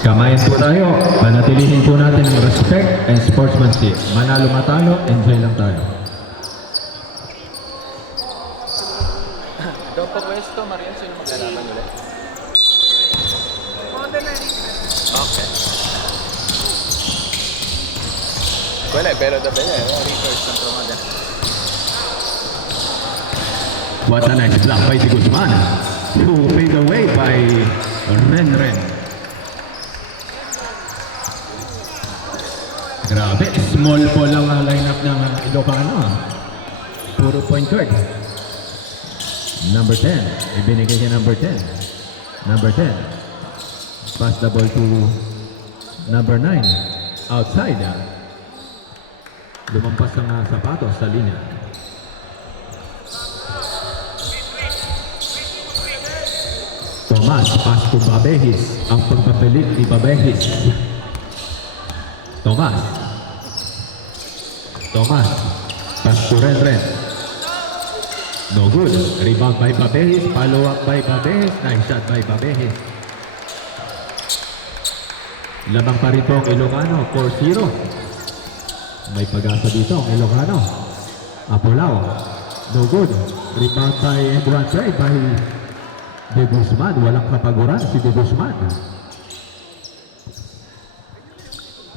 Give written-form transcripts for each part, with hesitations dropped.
Kamayan po tayo. Manatilihin po natin ang respect and sportsmanship. Manalo matalo, enjoy lang tayo. Doon pa pwesto, Marian, sino maglalaban ulit? Okay. Wala, pero dabela, reverse ng promada. What a nice block by De Guzman. Who fade away by Renren. Grabe, small po lang ang lineup ng Ilocano. Puro point guard. Number 10, ibinigay niya number 10. Number 10. Pass the ball to number 9. Outside. Lumampas ang sapatos sa linya. Tomas, pass to Babehis. Ang pagpapilit ni Babehis. Tomas, pass to Renren. No good. Rebound by Babehis. Follow up by Babehis. Nice shot by Babehis. Lamang pa rin po ang Ilocano. 4-0. May pag-asa dito ang Ilocano. Apolao. No good. Rebound by Edward Trey by De Guzman. Walang kapaguran si De Guzman.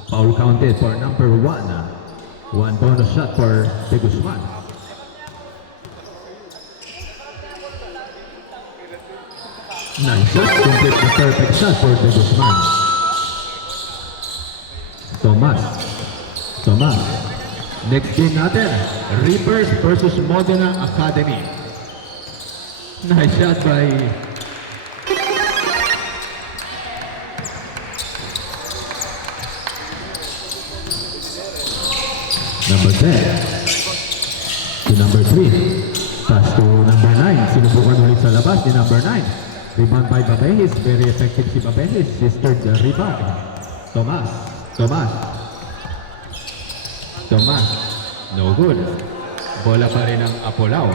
Foul counted for number 1. One bonus shot for De Guzman. Nice shot. Complete the perfect shot for De Guzman. Tomas. Next game natin, Reapers versus Modena Academy. Nice shot by number 10 to number 3. Pass to number 9. Sinubukan ulit sa labas ni number 9. Rebound by Babehis. Very effective si Babehis. His third rebound. Tomas. No good. Bola pa rin ang Apolao.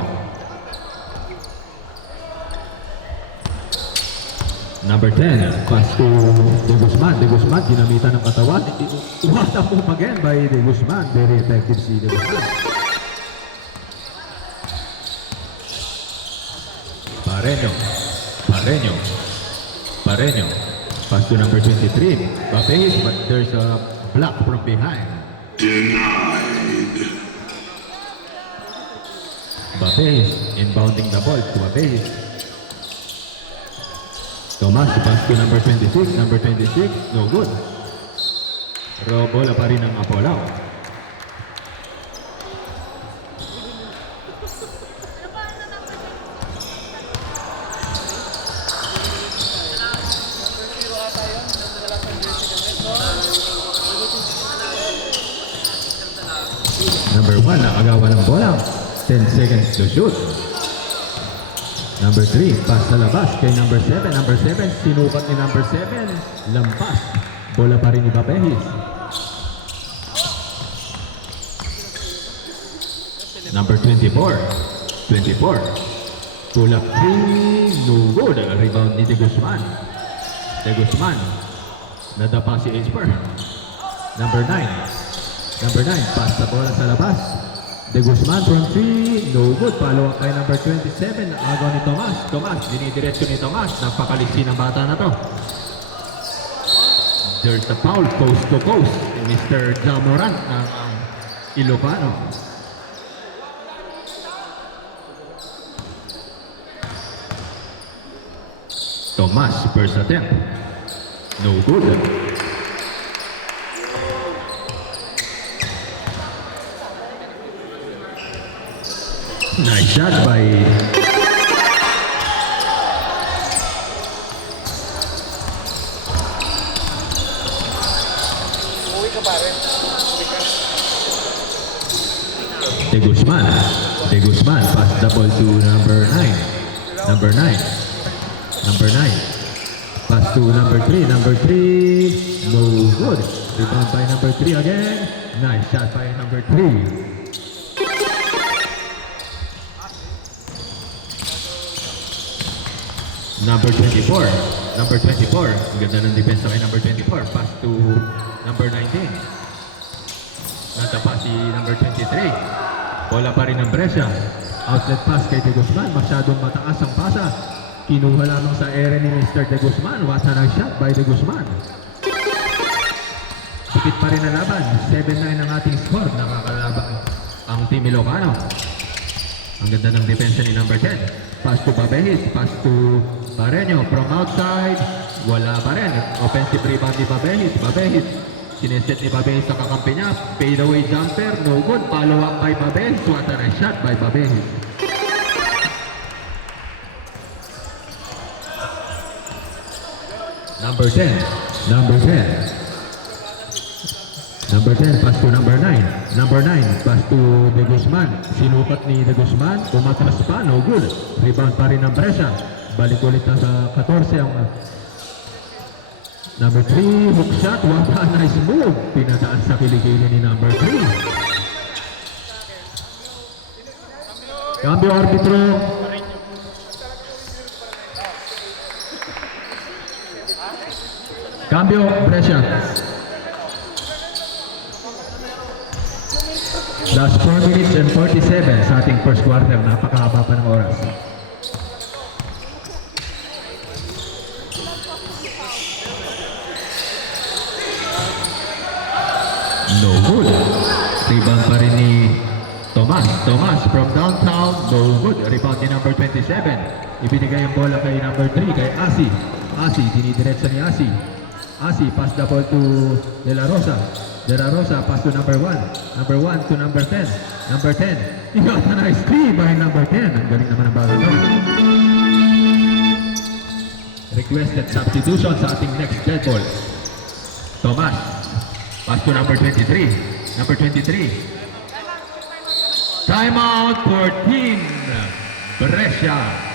Number 10. Pass to De Guzman. De Guzman, ginamitan ng katawan. What a move again by De Guzman. Very effective si De Guzman. Pareño. Pass to number 23. Babehis, but there's a block from behind. Denied. Babehis, inbounding the ball to Babehis. Tomas, pass to number 26. Number 26, no good. Bola pa rin ang Apolao. Number 1, nakagawa ng bola. 10 seconds to shoot. Number 3, pass sa labas kay number 7. Number 7, sinukat ni number 7. Lampas. Bola pa rin ni Babehis. Number 24. Pull up 3. No good. Rebound ni De Guzman. Nadapa si Esper. Number 9, pass sa bola sa labas. De Guzman from 3, no good. Follow up kay number 27, agaw ni Tomas, dinidiretso ni Tomas. Napakaliksi ng bata na to. There's a foul, coast to coast. Mr. Jamoran ng Ilocano. Tomas, first attempt. No good. Nice shot by De Guzman. Pass the ball to number 9. Pass to number 3. Number 3, no good. Rebound by number 3 again. Nice shot by number 3. Number number 24. Ang ganda ng depensa kay number 24. Pass to number 19. Natapa si number 23. Bola pa rin ng Brescia. Outlet pass kay De Guzman. Masyadong mataas ang pasa. Kinuha lamang sa ere ni Mr. De Guzman. What a nice shot by De Guzman. Sikit pa rin ang laban. 7-9 ang ating score. Nakakalaban ang Team Ilocano. Ang ganda ng depensa ni number 10. Pass to Babehis. Pass to Pareño. From outside. Wala pa rin. Offensive rebound ni Babehis. Babehis. Sineset ni Babehis sa kakampi niya. Fade away jumper. No good. Follow up by Babehis. What a nice shot by Babehis. Number 10. Number 10. Number 10, pass to number 9. Number 9, pass to De Guzman. Sinukat ni De Guzman. Umatras pa, no good. Rebound pa rin ng Brescia. Balik ulit na sa 14 ang number 3, hook shot. What a nice move. Pinataan sa kilikili ni number 3. Cambio arbitro. Cambio Brescia. Last 4 minutes and 47 sa ating first quarter. Napakahaba pa ng oras. No good. Rebound pa rin ni Tomas. Tomas from downtown. No good. Rebound ni number 27. Ibinigay ang bola kay number 3, kay Asi. Asi, dinidiretsa ni Asi. Asi, pass the ball to De La Rosa. De La Rosa, pass to number 1. Number 1 to number 10. Number 10. He got a nice three by number 10. Ang galing naman ang bago ito. Requested substitution sa ating next dead ball. Tomas. Pass to number 23. Number 23. Timeout for Team Brescia.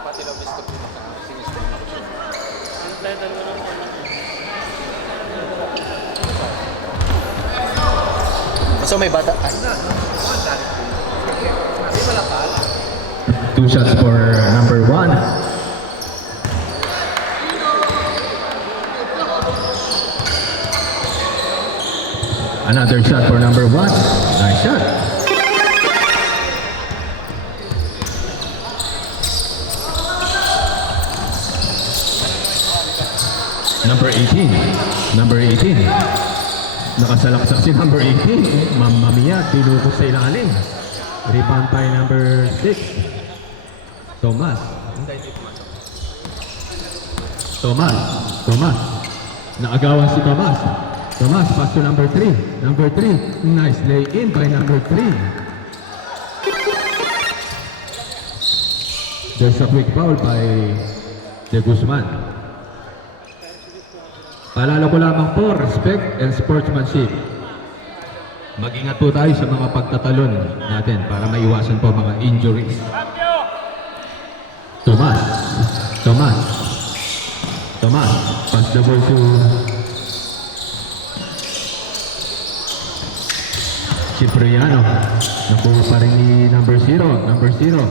Pati daw gusto ko sinusunod ako siya. So may bata. Ay, Two shots for number 1. Another shot for number 1. Nice shot. Number 18. Number 18. Nakasalaksak si number 18. Mamma mia, pinukos sa ilalim. Rebound by number 6. Tomas. Tomas. Tomas. Naagawan si Tomas. Tomas, pass to number 3. Number 3. Nice lay in by number 3. There's a quick foul by De Guzman. Paalala ko lamang po, respect and sportsmanship. Mag-ingat po tayo sa mga pagtatalon natin para maiwasan po mga injuries. Tomas. Tomas. Tomas. Pass the ball to Cipriano. Nakuha pa rin ni number 0. Number 0.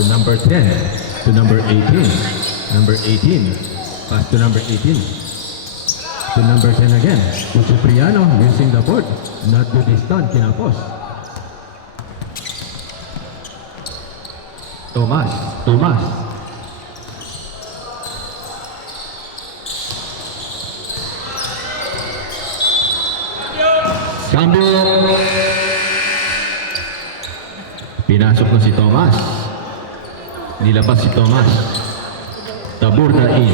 To number 10, to number 18, number 18, pass to number 18, to number 10 again, to Cipriano using the board, not to distant, kinapos. Tomas, Tomas. Cambio. Pinasok na si Tomas. Nilabas si Tomas. Taburda in.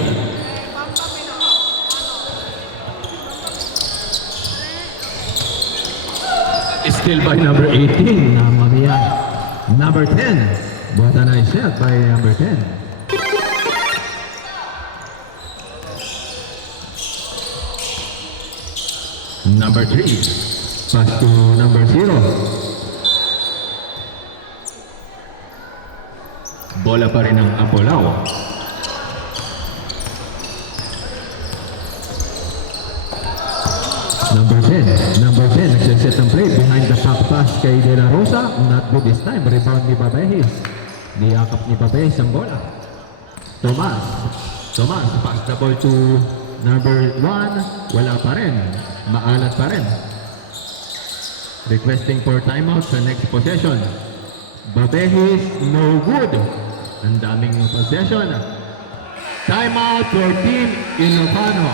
Still by number 18. Namamiya. Number 10. What a nice shot by number 10. Number 3. Pass to number 0. Bola pa rin ng Apolao. Number 10, nagsiset ng play behind the back pass kay De La Rosa. Not good this time. Rebound ni Babehis. Niyakap ni Babehis ang bola. Tomas, pass the ball to number 1. Wala pa rin. Maalat pa rin. Requesting for timeout sa next possession. Babehis, no good. Ang daming possession. Timeout for Team Ilocano.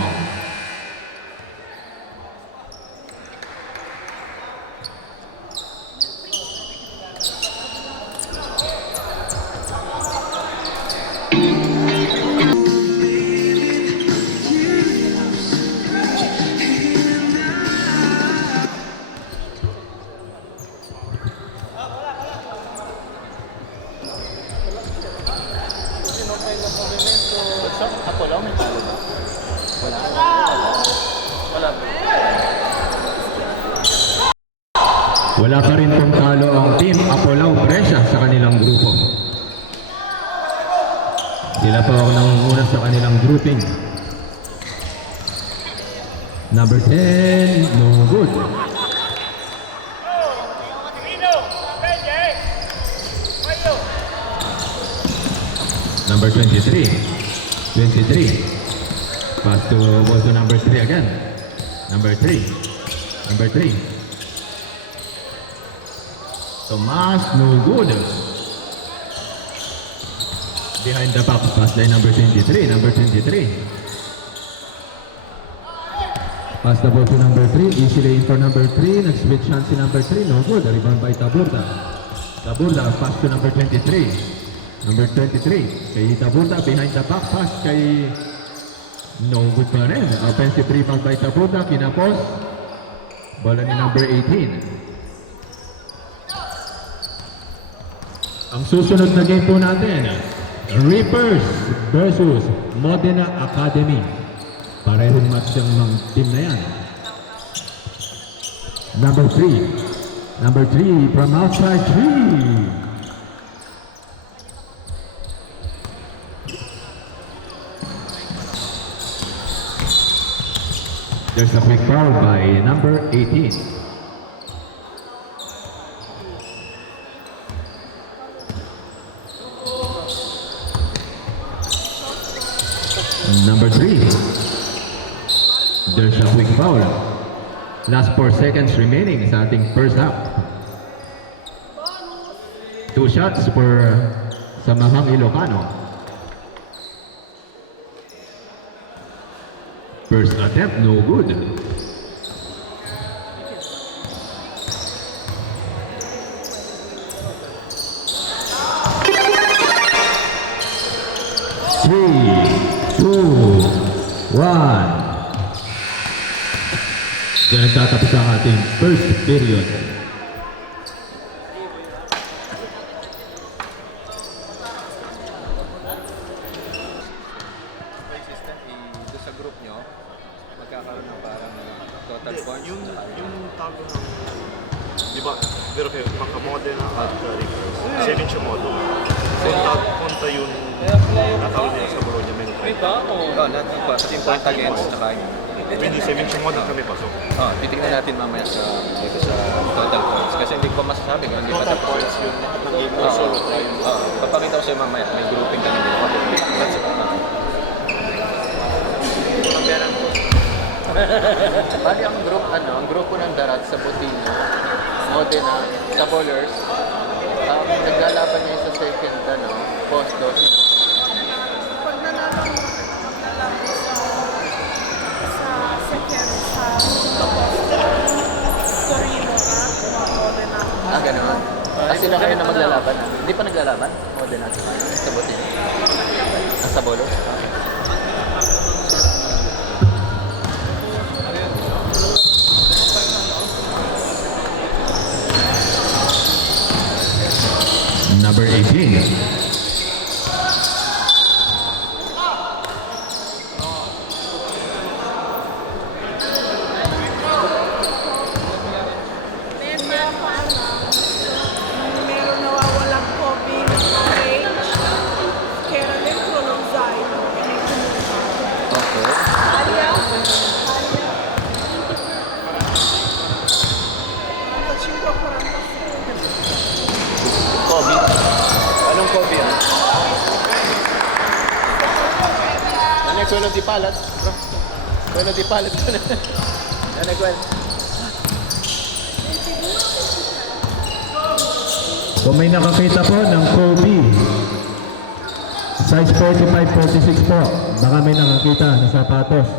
Wala pa rin pong talo ang Team Apolao Brescia sa kanilang grupo. Sila pa ang nangunguna sa kanilang grouping. Number 10, no good. Number 23. Pass to also number 3 again. Number 3. Tomas, no good. Behind the back, pass line number 23. Pass the ball to number 3. Easy lane for number 3. Nag-switch chance si number 3. No good. Rebound by Taburda. Pass to number 23. Kay Taburda. Behind the back. Pass kay... No good pa rin. Offensive rebound by Taburda. Kinapos. Bola ni number 18. Ang susunod na game po natin, Reapers versus Modena Academy. Parehong match yung mga team na yan. Number 3 from outside 3. There's a quick foul by number 18. Number 3. There's a quick foul. Last 4 seconds remaining sa ating first half. 2 shots for Samahang Ilocano. First attempt, no good. Diyan nagtatapos ang ating first period. Ito sa group nyo, magkakaroon ng parang total points. Yung tago ng, di ba, pero kayo, Modena at Reapers, 7 siya modo. Konta yung natawag niya sa Bologna Mentre. No, not pa. Kasi yung point against na kayo. Hindi 7 siya modo kami pasok. Titignan natin mamaya dito sa total points. Kasi hindi ko masasabi kung hindi pa Total tapos. points yun, mag-game mo solo tayo. Papakita ko sa'yo mamaya. May grouping kami dito. That's it. Bali ang grupo ng Darat sa Butino, Modena, sa Bowlers, naglalaban niya sa second, post dos. Pag nanalo mo sa second sa Torino ka, Modena. Gano'n. Sila kayo na maglalaban. Hindi pa naglalaban? Modena sa Butino. Sa Bowlers. Number 18. Meron nawawalang copy ng page. Duelo di Palat, bro. Duelo di Palat. Yan, Gwen. Kung may nakakita po ng Kobe, size 45-46 po, baka may nakakita na sapatos.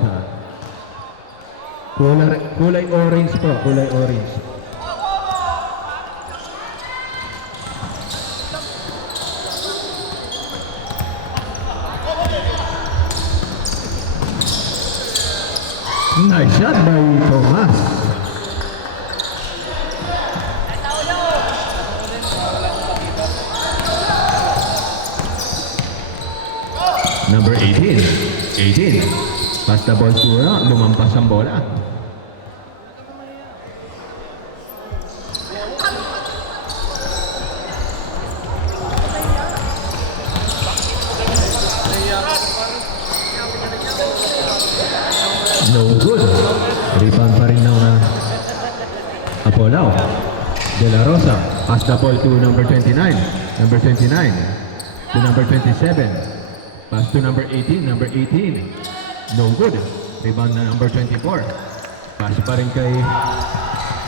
Kulay orange po, kulay orange. Nice shot by Tomas. Number 18. 18. Pass the ball to lumampas ang bola. No good. Rebound pa rin ng Apolao. De La Rosa. Pass the ball to number 29. Number 29. To number 27. Pass to number 18. Number 18. No good. Rebound na number 24. Pass pa rin kay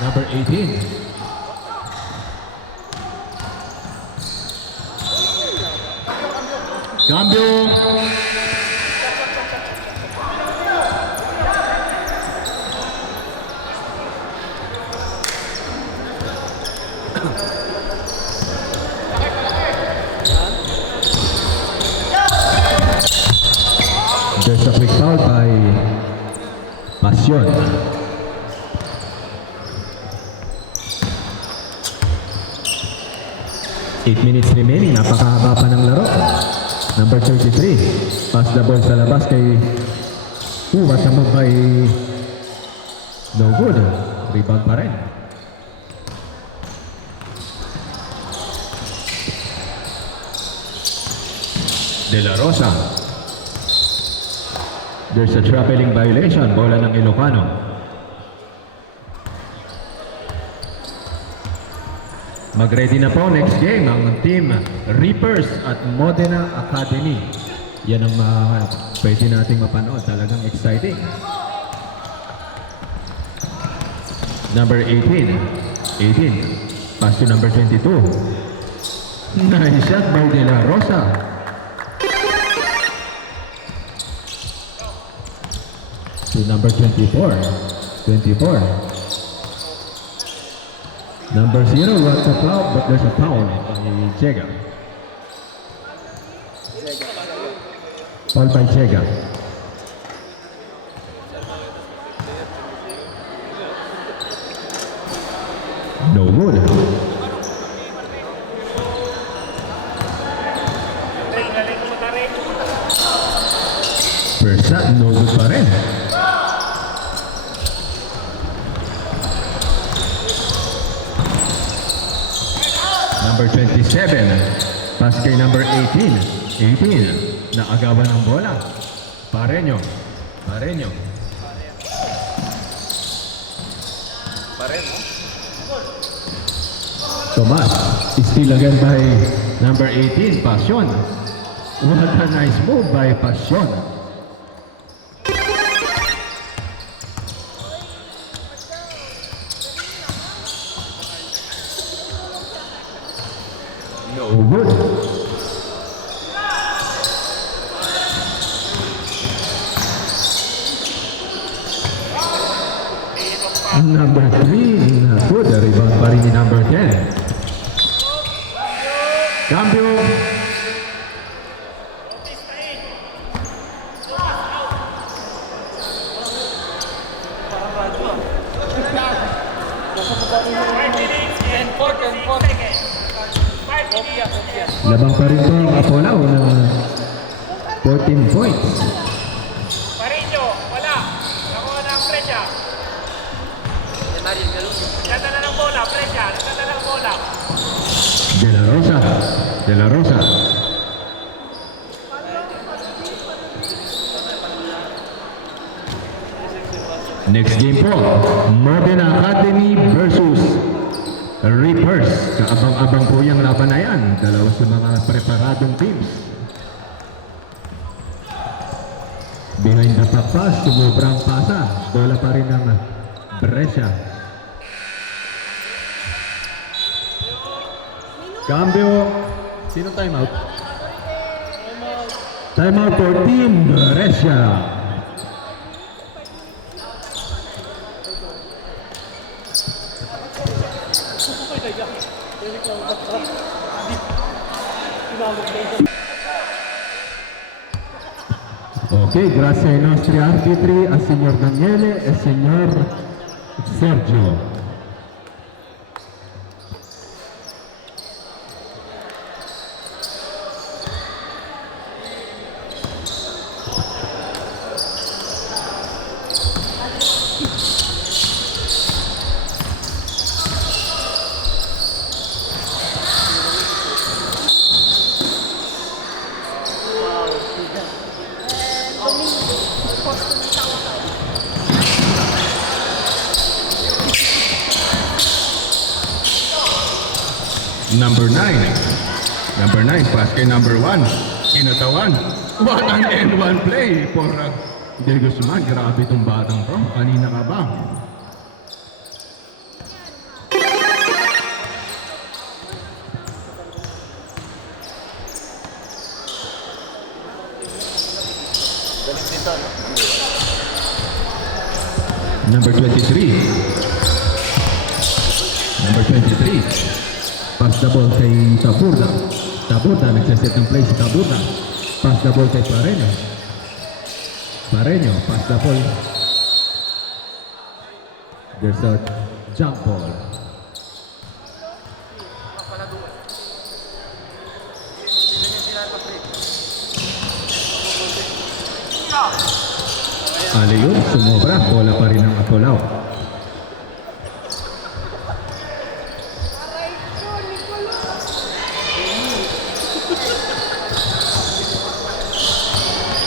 number 18. Cambio. There's a quick foul by Passion. Eight minutes remaining. Napakahaba pa ng laro. Number 33. Pass the ball sa labas kay masamog by no good. Rebound pa rin. De La Rosa. There's a traveling violation. Bola ng Ilocano. Mag-ready na po next game ang team Reapers at Modena Academy. Yan ang pwede nating mapanood. Talagang exciting. Number 18. 18. Pass to number 22. Nice shot by De La Rosa. To number 24. 24. Number 0 wants a foul, but there's a foul by Chega. Foul by Chega. No good. First shot, no good pa rin. Number 27, pass kay number 18. 18, naagawan ng bola. Pareño. Pareño. Tomas, still again by number 18, Passion. What a nice move by Passion. No good. Number 3, good. Rebound pa rin ni number 10. Cambio. Labang pa rin po ang Apolao na 14 points. Parinyo, wala. Nakuha na ang presya. Nagdala ng bola, presya. Nagdala ng bola. De La Rosa. De La Rosa. Next game po, Modena Academy versus Reapers. Kaabang-abang po yung laban na yan. Dalawa sa mga preparadong teams. Behind the back pass, sumubrang pasa. Bola pa rin ng Brescia. Cambio. Sino timeout? Timeout for Team Brescia. Ok, grazie ai nostri arbitri, al signor Daniele e al signor Sergio. Number 9, pass kay number 1. Kinatawan. 1-on-1 play for De Guzman. Grabe itong batang to. Kanina ka ba? Galing dito, no? Number 23. Number 23. Pass the ball kay Taburda. Taburda, nagsaset ng play si Taburda. Pass the ball kay Pareño. Pareño, pass the ball. There's a jump ball. Aliyun, sumobra. Bola pa rin ang Apolao.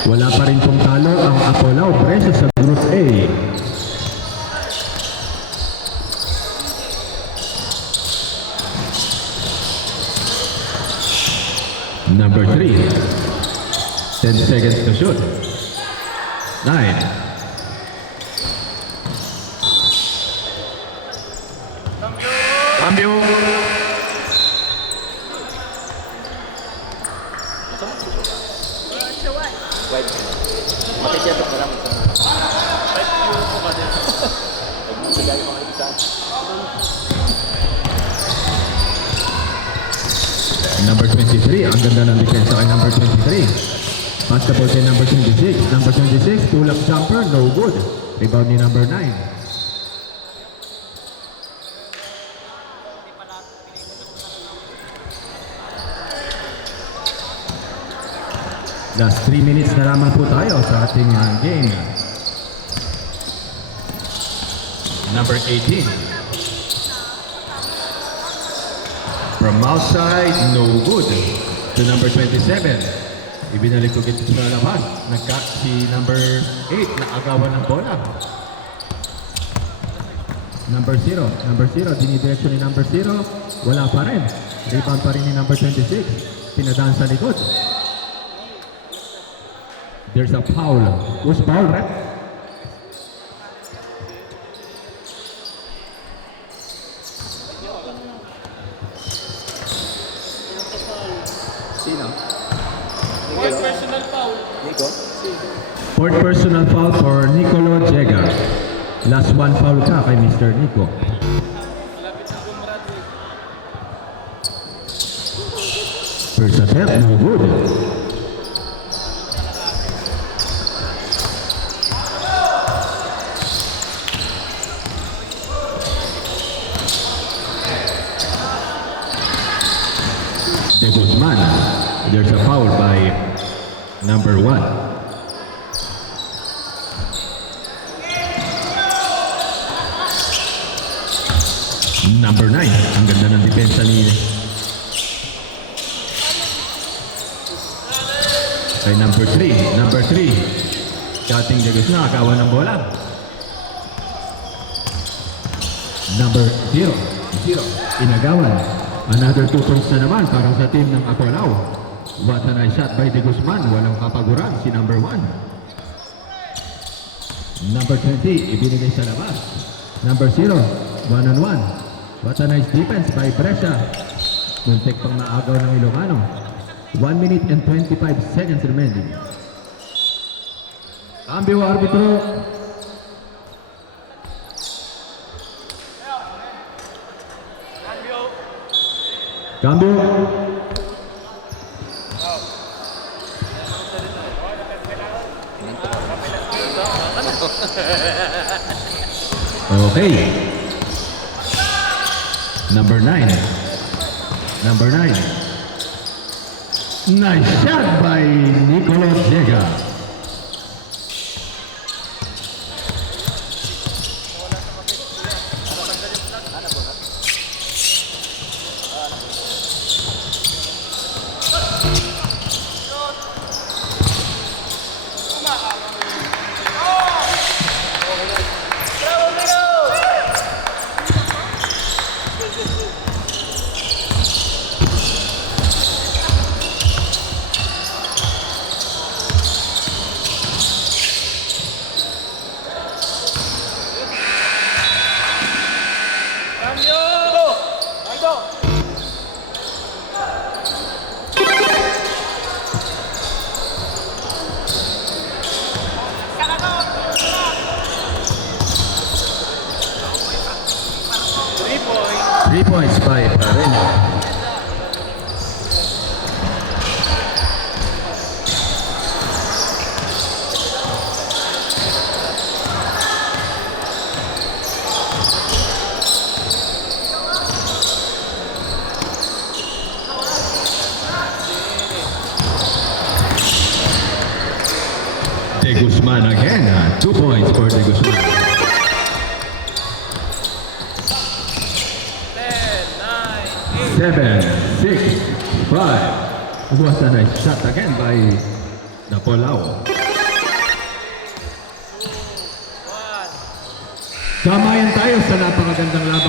Wala pa rin pong talo ang Apolao Brescia sa Group A. Number 3. 10 seconds to shoot. 9. Cambio. Wide. Makikiabot na lang. Wide view ko ka din. Magbigay mga isa. Number 23, ang ganda ng depensa kay number 23. Pass the ball kay number 26. Number 26, pull-up jumper, no good. Rebound ni number 9. Last 3 minutes na lamang po tayo sa ating game. Number 18. From outside, no good. To number 27. Ibinalik ko ito sa labas. Si number 8 na agawan ng bola. Number 0. Number 0, dinidireksyon ni number 0. Wala pa rin. Rebound pa rin ni number 26. Pinadaan sa likod. There's a foul. Who's foul, rep? Sino? Fourth personal foul. Nico? Fourth personal foul for Nicolo Jega. Last one foul ka kay Mr. Nico. First attempt, no good. De Guzman. There's a foul by number 1. Number 9. Ang ganda ng depensa ni kay number 3. Number 3. Cutting De Guzman. Akawan ng bola. Number 0. Inagawan. Another 2 points na naman para sa team ng Apolao. What a nice shot by De Guzman. Walang kapaguran si number 1. Number 20, ibinigay sa labas. Number 0, one-on-one. What a nice defense by Brescia. Muntik pang naagaw ng Ilocano. 1 minute and 25 seconds remaining. Cambio arbitro. Cambio. Okay. Number 9. Number 9. Nice shot by Nicolo Jega. Three points by Pareño. De Guzman again. 2 points for De Guzman. 7, 6, 5. Was a nice shot again by Napolao. Samayan tayo sa napakagandang labang